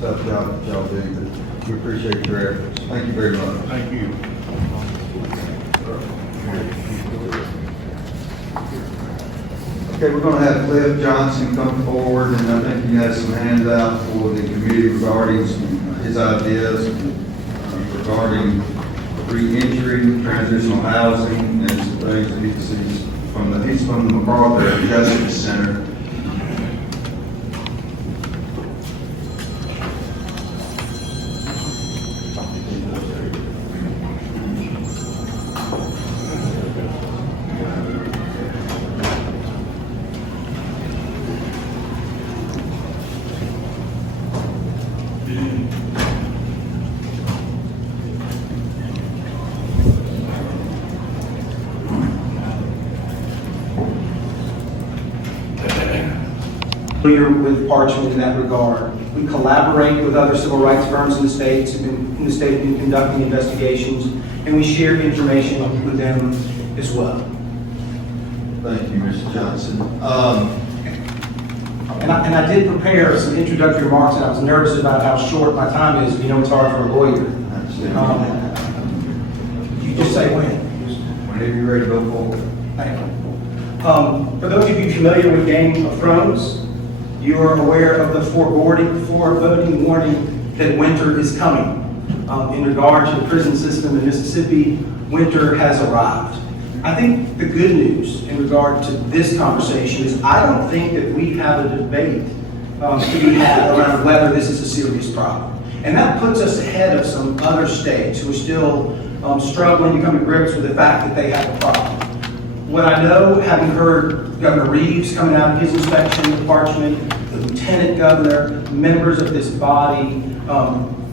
tough job that y'all do, but we appreciate your efforts. Thank you very much. Thank you. Okay, we're gonna have Cliff Johnson come forward, and I think he has some handout for the committee regarding his ideas regarding re-entry, transitional housing, and some things that he sees he's from the MacArthur Justice Center. Familiar with Parchment in that regard. We collaborate with other civil rights firms in the state, in conducting investigations, and we share information with them as well. Thank you, Mr. Johnson. And I did prepare some introductory remarks, and I was nervous about how short my time is. You know, it's hard for a lawyer. You just say when. Whenever you're ready to go forward. Thank you. For those of you familiar with Game of Thrones, you are aware of the foreboding warning that winter is coming. In regard to the prison system in Mississippi, winter has arrived. I think the good news in regard to this conversation is I don't think that we have a debate to be had around whether this is a serious problem. And that puts us ahead of some other states who are still struggling to come to grips with the fact that they have a problem. What I know, having heard Governor Reeves coming out of his inspection of Parchment, the Lieutenant Governor, members of this body,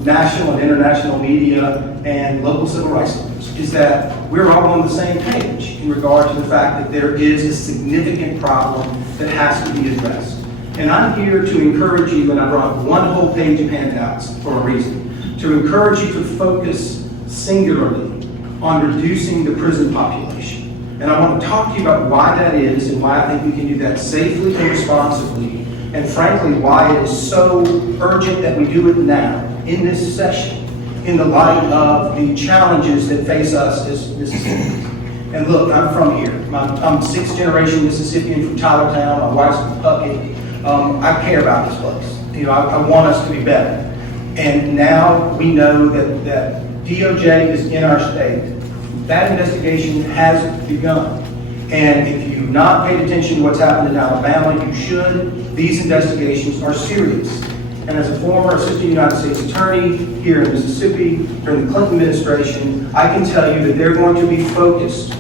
national and international media, and local civil rights leaders, is that we're all on the same page in regard to the fact that there is a significant problem that has to be addressed. And I'm here to encourage you, and I brought one whole page of handouts for a reason, to encourage you to focus singularly on reducing the prison population. And I want to talk to you about why that is and why I think we can do that safely and responsibly, and frankly, why it is so urgent that we do it now, in this session, in the light of the challenges that face us as Mississippians. And look, I'm from here. I'm sixth generation Mississippian from Tylertown. My wife's from Kentucky. I care about this place. You know, I want us to be better. And now we know that DOJ is in our state. That investigation has begun. And if you've not paid attention to what's happened in Alabama, you should. These investigations are serious. And as a former assistant United States attorney here in Mississippi during the Clinton administration, I can tell you that they're going to be focused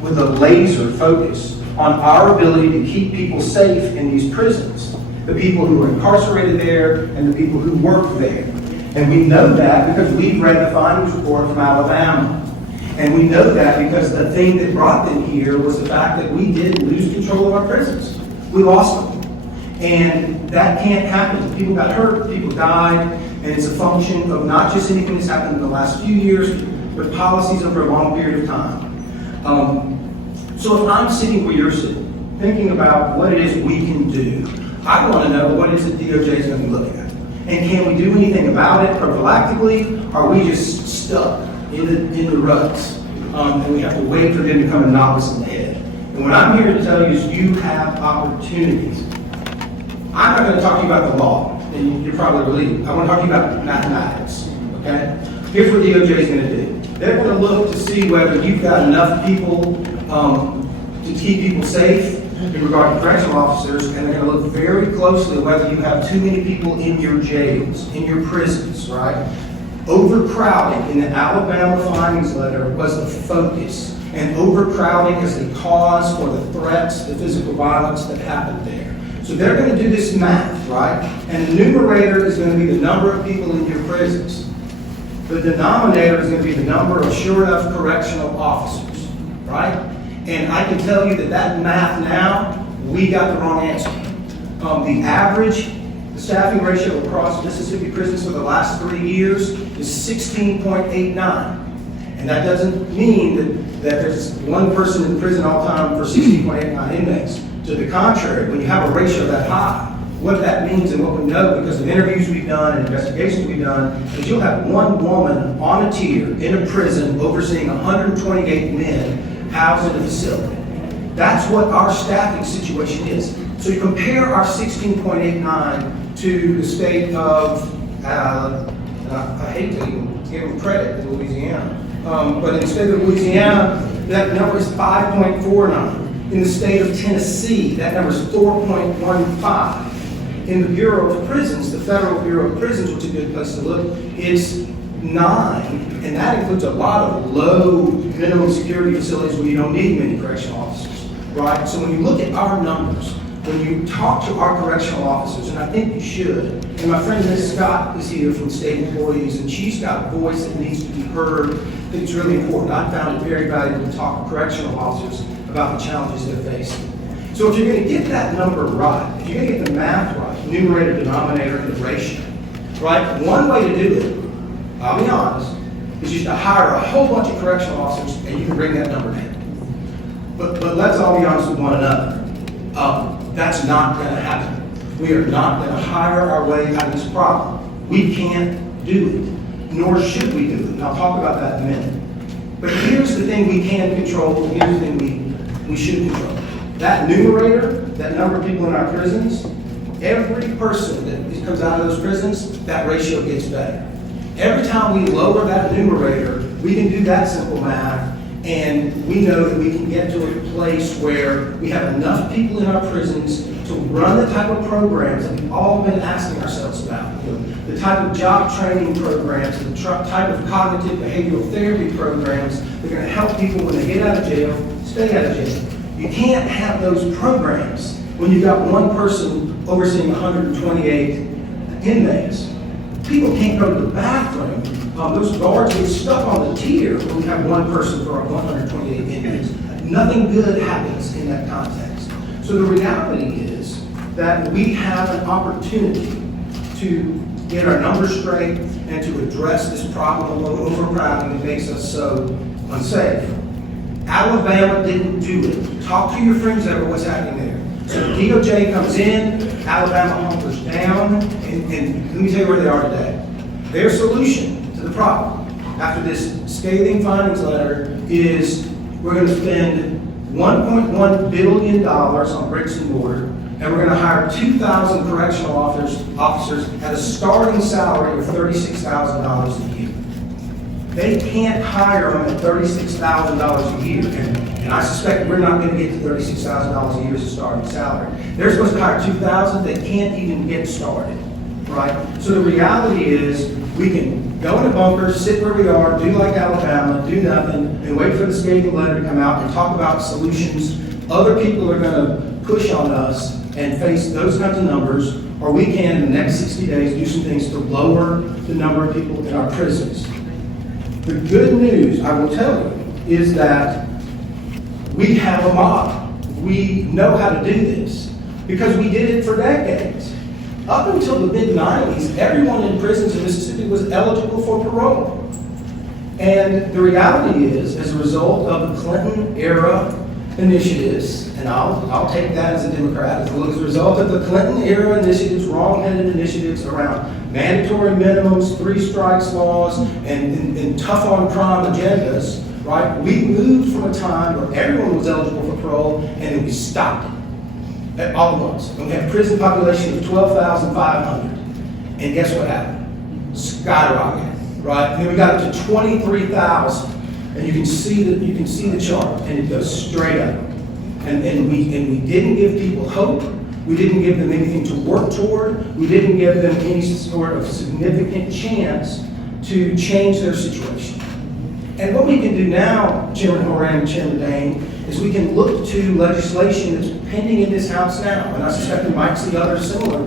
with a laser focus on our ability to keep people safe in these prisons. The people who are incarcerated there and the people who work there. And we know that because we've read the findings report from Alabama. And we know that because the thing that brought them here was the fact that we did lose control of our prisons. We lost them. And that can't happen. People got hurt, people died, and it's a function of not just anything that's happened in the last few years, but policies over a long period of time. So if I'm sitting where you're sitting, thinking about what it is we can do, I want to know what it is that DOJ is going to be looking at. And can we do anything about it prophylactically? Or are we just stuck in the ruts? And we have to wait for them to come and knock us in the head. And what I'm here to tell you is you have opportunities. I'm not going to talk to you about the law, and you're probably relieved. I want to talk to you about mathematics, okay? Here's what DOJ is going to do. They're going to look to see whether you've got enough people to keep people safe in regard to correctional officers, and they're going to look very closely at whether you have too many people in your jails, in your prisons, right? Overcrowding in the Alabama findings letter was the focus, and overcrowding is the cause for the threats, the physical violence that happened there. So they're going to do this math, right? And the numerator is going to be the number of people in your prisons. The denominator is going to be the number of sure enough correctional officers, right? And I can tell you that math now, we got the wrong answer. The average staffing ratio across Mississippi prisons for the last 3 years is 16.89. And that doesn't mean that there's one person in prison all the time for 16.89 inmates. To the contrary, when you have a ratio that high, What that means and what we know because of interviews we've done and investigations we've done is you'll have one woman on a tier in a prison overseeing 128 men housed in a facility. That's what our staffing situation is. So you compare our 16.89 to the state of, I hate to even give them credit in Louisiana, but in the state of Louisiana, that number is 5.49. In the state of Tennessee, that number is 4.15. In the Bureau of Prisons, the Federal Bureau of Prisons, which is a good place to look, it's 9, and that includes a lot of low minimum security facilities where you don't need many correctional officers, right? So when you look at our numbers, when you talk to our correctional officers, and I think you should, and my friend Ms. Scott is here from state employees, and she's got a voice that needs to be heard. I think it's really important. I found it very valuable to talk to correctional officers about the challenges they're facing. So if you're going to get that number right, if you're going to get the math right, numerator, denominator, and the ratio, right, one way to do it, I'll be honest, is just to hire a whole bunch of correctional officers and you can bring that number down. But let's all be honest with one another. That's not going to happen. We are not going to hire our way out of this problem. We can't do it, nor should we do it. And I'll talk about that in a minute. But here's the thing we can control, and here's the thing we should control. That numerator, that number of people in our prisons, every person that comes out of those prisons, that ratio gets better. Every time we lower that numerator, we can do that simple math, and we know that we can get to a place where we have enough people in our prisons to run the type of programs that we've all been asking ourselves about. The type of job training programs, the type of cognitive behavioral therapy programs that are going to help people when they get out of jail, stay out of jail. You can't have those programs when you've got one person overseeing 128 inmates. People can't go to the bathroom. Those guards get stuck on the tier when we have one person for 128 inmates. Nothing good happens in that context. So the reality is that we have an opportunity to get our numbers straight and to address this problem of overcrowding that makes us so unsafe. Alabama didn't do it. Talk to your friends over what's happening there. So the DOJ comes in, Alabama hunkers down, and let me tell you where they are today. Their solution to the problem, after this scathing findings letter, is we're going to spend $1.1 billion on bricks and mortar, and we're going to hire 2,000 correctional officers at a starting salary of $36,000 a year. They can't hire them at $36,000 a year, and I suspect we're not going to get to $36,000 a year as a starting salary. They're supposed to hire 2,000, they can't even get started, right? So the reality is we can go in a bunker, sit where we are, do like Alabama, do nothing, and wait for the scathing letter to come out and talk about solutions. Other people are going to push on us and face those kinds of numbers, or we can, in the next 60 days, do some things to lower the number of people in our prisons. The good news, I will tell you, is that we have a model. We know how to do this because we did it for decades. Up until the mid-90s, everyone in prisons in Mississippi was eligible for parole. And the reality is, as a result of the Clinton-era initiatives, and I'll take that as a Democrat, as a result of the Clinton-era initiatives, wrong-headed initiatives around mandatory minimums, 3 strikes laws, and tough-on-crime agendas, right? We moved from a time where everyone was eligible for parole, and then we stopped it all at once. And we had a prison population of 12,500, and guess what happened? Skyrocketed, right? And then we got up to 23,000, and you can see the chart, and it goes straight up. And we didn't give people hope. We didn't give them anything to work toward. We didn't give them any sort of significant chance to change their situation. And what we can do now, Chairman Horan and Chairman Dane, is we can look to legislation that's pending in this House now, and I suspect we might see other similar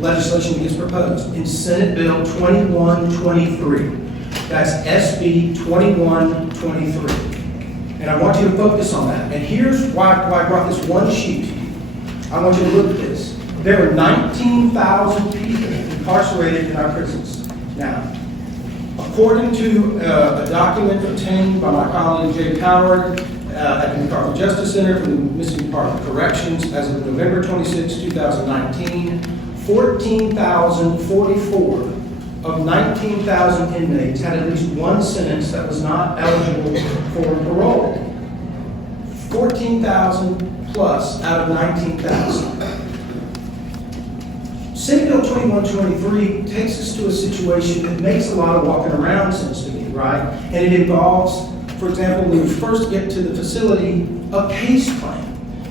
legislation that gets proposed in Senate Bill 2123. That's SB 2123. And I want you to focus on that. And here's why I brought this one sheet to you. I want you to look at this. There are 19,000 people incarcerated in our prisons now. According to a document obtained by my colleague Jay Howard at the Department of Justice Center from the Mississippi Department of Corrections as of November 26, 2019, 14,044 of 19,000 inmates had at least one sentence that was not eligible for parole. 14,000 plus out of 19,000. Senate Bill 2123 takes us to a situation that makes a lot of walking around sense to me, right? And it involves, for example, when you first get to the facility, a case plan.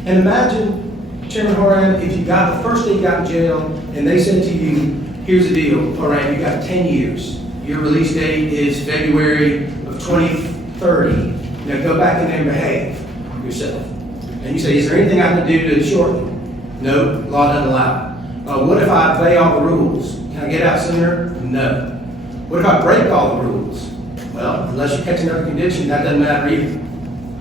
And imagine, Chairman Horan, if you got the first day you got in jail and they said to you, here's the deal, Horan, you got 10 years. Your release date is February of 2030. Now go back in there and behave yourself. And you say, is there anything I can do to shorten it? No, law doesn't allow it. What if I obey all the rules? Can I get out sooner? No. What if I break all the rules? Well, unless you catch another conviction, that doesn't matter either.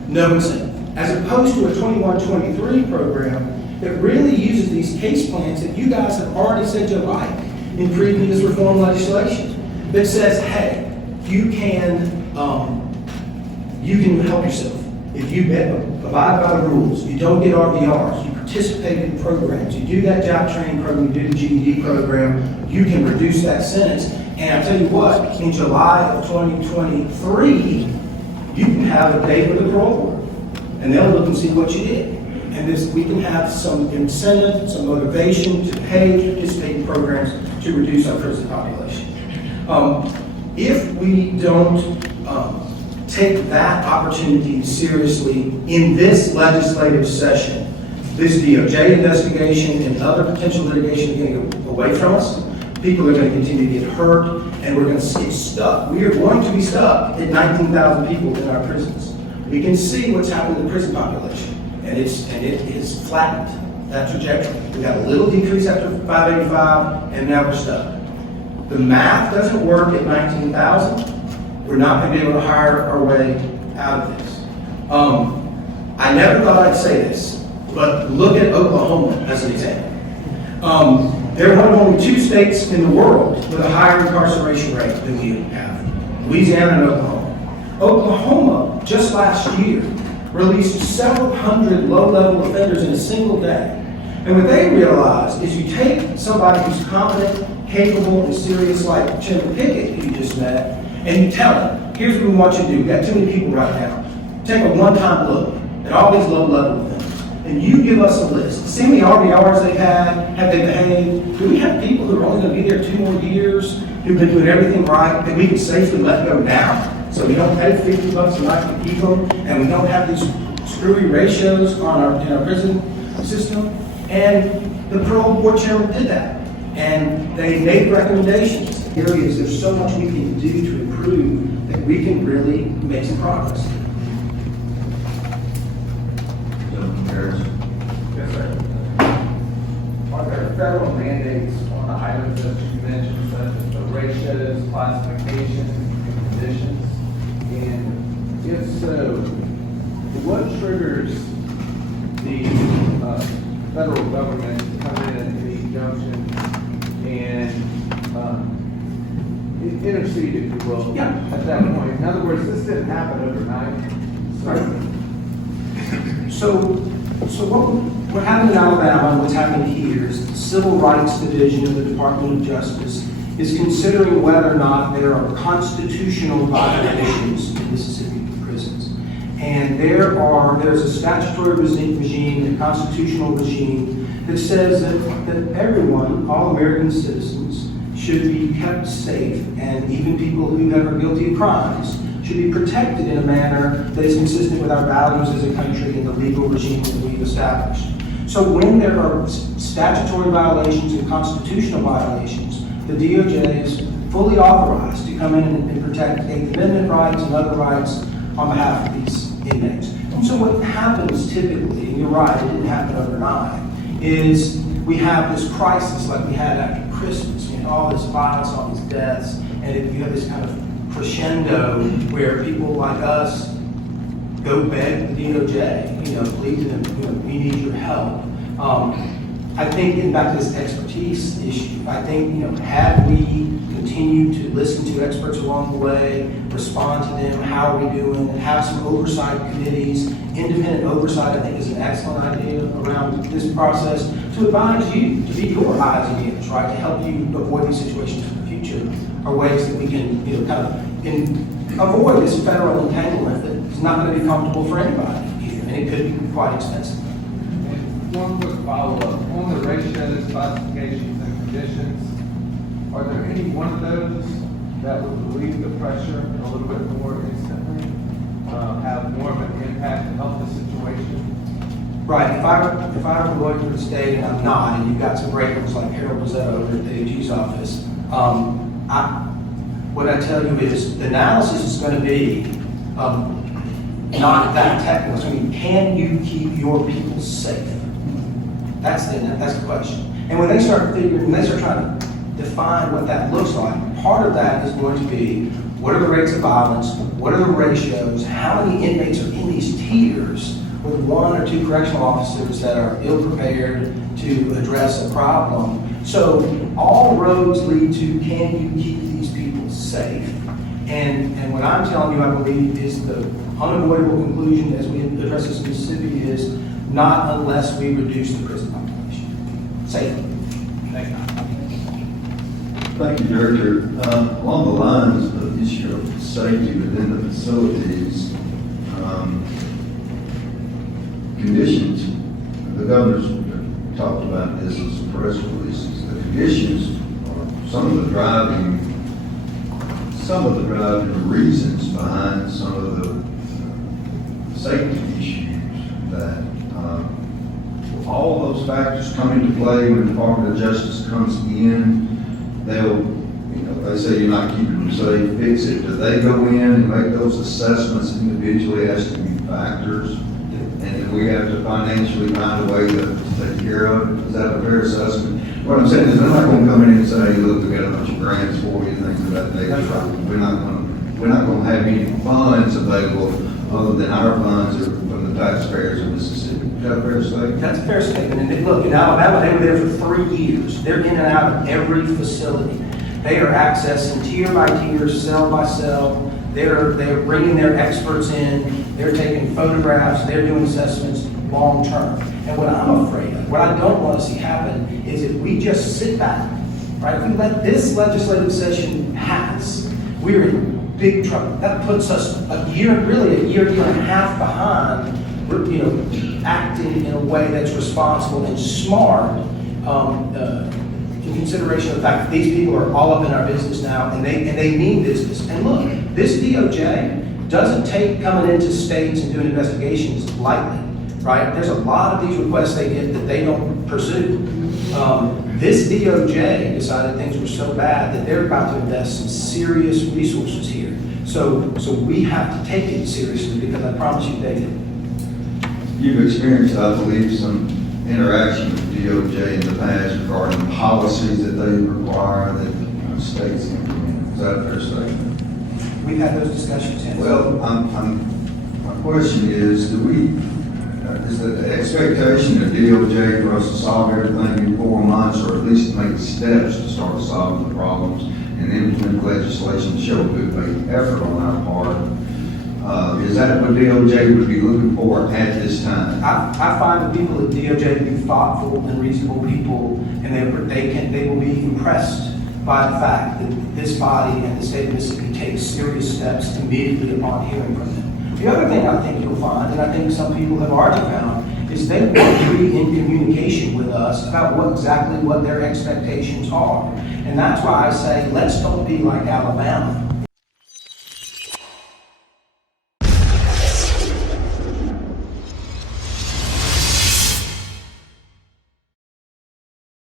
No incentive. As opposed to a 2123 program that really uses these case plans that you guys have already said you like in previous reform legislation that says, hey, you can help yourself. If you abide by the rules, you don't get RVRs, you participate in programs, you do that job training program, you do the GED program, you can reduce that sentence. And I'll tell you what, in July of 2023, you can have a date with the parole board, and they'll look and see what you did. And we can have some incentive, some motivation to pay to participate in programs to reduce our prison population. If we don't take that opportunity seriously in this legislative session, this DOJ investigation and other potential litigation are going to go away from us. People are going to continue to get hurt, and we're going to get stuck. We are going to be stuck at 19,000 people in our prisons. We can see what's happened to the prison population, and it is flattened, that trajectory. We got a little decrease after 585, and now we're stuck. The math doesn't work at 19,000. We're not going to be able to hire our way out of this. I never thought I'd say this, but look at Oklahoma as an example. They're one of only 2 states in the world with a higher incarceration rate than we have, Louisiana and Oklahoma. Oklahoma, just last year, released several hundred low-level offenders in a single day. And what they realized is you take somebody who's competent, capable, and serious like Chairman Pickett, who you just met, and you tell them, here's what we want you to do. We've got too many people right now. Take a one-time look at all these low-level offenders, and you give us a list. See how many RVRs they've had? Have they behaved? Do we have people who are only going to be there 2 more years, who've been doing everything right, that we can safely let go now? So we don't pay $50 a night to keep them, and we don't have these screwy ratios in our prison system. And the parole board chairman did that. And they made recommendations. Areas, there's so much we can do to improve that we can really make some progress. Yes, sir. Are there federal mandates on the items that you mentioned, such as the ratios, classifications, and conditions? And if so, what triggers the federal government to come in at any junction and intercede, if you will, at that point? In other words, this didn't happen overnight. So what happened in Alabama and what's happening here is the Civil Rights Division of the Department of Justice is considering whether or not there are constitutional violations in Mississippi prisons. And there's a statutory regime, a constitutional regime that says that everyone, all American citizens, should be kept safe, and even people who are guilty of crimes should be protected in a manner that is consistent with our values as a country and the legal regime that we've established. So when there are statutory violations and constitutional violations, the DOJ is fully authorized to come in and protect Eighth Amendment rights and other rights on behalf of these inmates. And so what happens typically, and you're right, it didn't happen overnight, is we have this crisis like we had after Christmas. You know, all this violence, all these deaths, and you have this kind of crescendo where people like us go beg the DOJ, please, we need your help. I think, getting back to this expertise issue, I think, have we continued to listen to experts along the way, respond to them, how are we doing, have some oversight committees, independent oversight, I think is an excellent idea around this process, to advise you, to be your eyes and ears, right, to help you avoid these situations in the future, are ways that we can, avoid this federal entanglement that is not going to be comfortable for anybody here, and it could be quite expensive. And one quick follow-up, on the ratios, classifications, and conditions, are there any one of those that would relieve the pressure a little bit more instantly, have more of an impact to help the situation? Right, if I were a lawyer for the state, and I'm not, and you've got some great ones like Harold Bozzetto over at the AG's office, what I tell you is the analysis is going to be not that technical. It's going to be, can you keep your people safe? That's the question. And when they start trying to define what that looks like, part of that is going to be, what are the rates of violence? What are the ratios? How many inmates are in these tiers with one or two correctional officers that are ill-prepared to address a problem? So all roads lead to, can you keep these people safe? And what I'm telling you, I believe, is the unavoidable conclusion as we address this in Mississippi is not unless we reduce the prison population. Safely. Thank you. Thank you, Director. Along the lines of the issue of safety within the facilities, conditions, the governor's talked about this in some press releases. The conditions are some of the driving reasons behind some of the safety issues that all of those factors come into play when the Department of Justice comes in. They say you're not keeping them safe, fix it. Do they go in and make those assessments individually as to be factors? And then we have to financially find a way to take care of it? Is that a fair assessment? What I'm saying is they're not going to come in and say, hey, look, we got a bunch of grants for you, things of that nature. That's right. We're not going to have any funds available other than our funds are from the taxpayers of Mississippi. Is that a fair statement? That's a fair statement. And look, in Alabama, they were there for 3 years. They're in and out of every facility. They are accessing tier by tier, cell by cell. They're bringing their experts in. They're taking photographs. They're doing assessments long term. And what I'm afraid of, what I don't want to see happen, is if we just sit back, right? If we let this legislative session pass, we're in big trouble. That puts us a year and a half behind, acting in a way that's responsible and smart, in consideration of the fact that these people are all up in our business now, and they mean business. And look, this DOJ doesn't take coming into states and doing investigations lightly, right? There's a lot of these requests they get that they don't pursue. This DOJ decided things were so bad that they're about to invest some serious resources here. So we have to take it seriously, because I promise you they do. You've experienced, I believe, some interaction with DOJ in the past regarding policies that they require that states implement. Is that a fair statement? We've had those discussions. Yes. Well, my question is, is the expectation of DOJ for us to solve everything in 4 months, or at least make steps to start solving the problems and implement legislation to show a good faith effort on our part? Is that what DOJ would be looking for at this time? I find the people at DOJ to be thoughtful and reasonable people, and they will be impressed by the fact that this body and the state of Mississippi take serious steps immediately upon hearing from them. The other thing I think you'll find, and I think some people have already found, is they want to be in communication with us about exactly what their expectations are. And that's why I say, let's don't be like Alabama,